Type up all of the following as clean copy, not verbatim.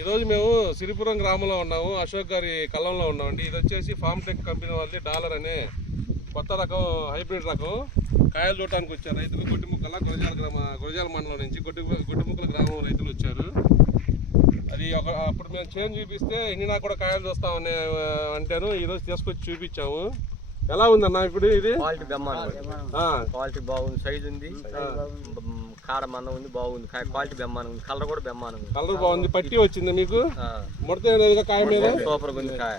ఈరోజు మేము సిరిపురం గ్రామంలో ఉన్నాము, అశోక్ గారి కళ్ళంలో ఉన్నామండి. ఇది వచ్చేసి ఫార్మ్ టెక్ కంపెనీ వాళ్ళది డాలర్ అనే కొత్త రకం హైబ్రిడ్ రకం కాయలు చూడటానికి వచ్చారు రైతులు. గొడ్డిముక్కల గురజాల మండలం నుంచి గొడ్డిముక్కల గ్రామం రైతులు వచ్చారు. అది అప్పుడు మేము చేను చూపిస్తే ఎండినా కూడా కాయలు చూస్తామని అంటాను. ఈరోజు తీసుకొచ్చి చూపించాము. ఎలా ఉందన్న ఇప్పుడు ఇది? క్వాలిటీ క్వాలిటీ బాగుంది, సైజ్ ఉంది, కాడ మందం ఉంది, బాగుంది. క్వాలిటీ బెమ్మానం ఉంది, కలర్ కూడా బెమ్మానం ఉంది. కలర్ బాగుంది. పట్టి వచ్చింది మీకు? ముడత లేదుగా కాయ మీద? సూపర్ ఉంది కాయ,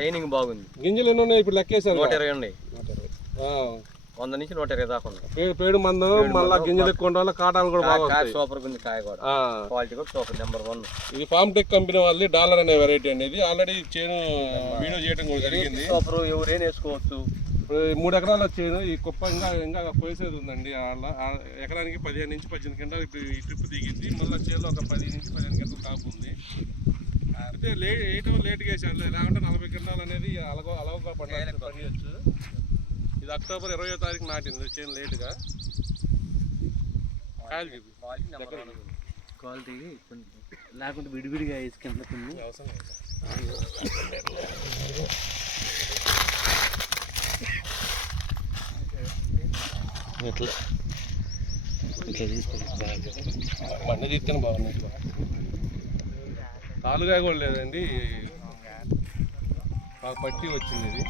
షైనింగ్ బాగుంది. గింజలు ఎన్ని ఉన్నాయి ఇప్పుడు లెక్కేసారు? 120 ఉన్నాయి. 100 నుంచి 120 దాకా ఉన్నాయి. పేడు మందం మళ్ళీ గింజలు ఎక్కువ వల్ల కాటాలు కూడా బాగా సూపర్ ఉంది కాయ కూడా, క్వాలిటీ కూడా సూపర్ నెంబర్ 1. ఇది ఫార్మ్ టెక్ కంపెనీ వాళ్ళది డాలర్ అనే వెరైటీ అండి. ఇది ఆల్రెడీ చేను వీడియో చేయడం కూడా జరిగింది. సూపర్, ఎవరైనా వేసుకోవచ్చు. 3 ఎకరాలు వచ్చాను. ఈ కుప్ప ఇంకా పోసేది ఉందండి. ఎకరానికి 15 నుంచి 18 గంటలు ఇప్పుడు ఈ ట్రిప్ దిగింది. మళ్ళీ చేలో ఒక 10 నుంచి 15 గంటలు కాపు ఉంది. అయితే లేట్గా వేసారు, లేకుంటే 40 గంటలు అనేది అలవగా పడియచ్చు. ఇది అక్టోబర్ 20వ తారీఖు నాటింది చేను లేటుగా. క్వాలిటీ లేకుంటే విడివిడిగా వేసుకుంటుంది అవసరం. మన్న తీసుకొని బాగున్నాయి. తాలుగా కూడా లేదండి, బాగా పట్టి వచ్చింది ఇది.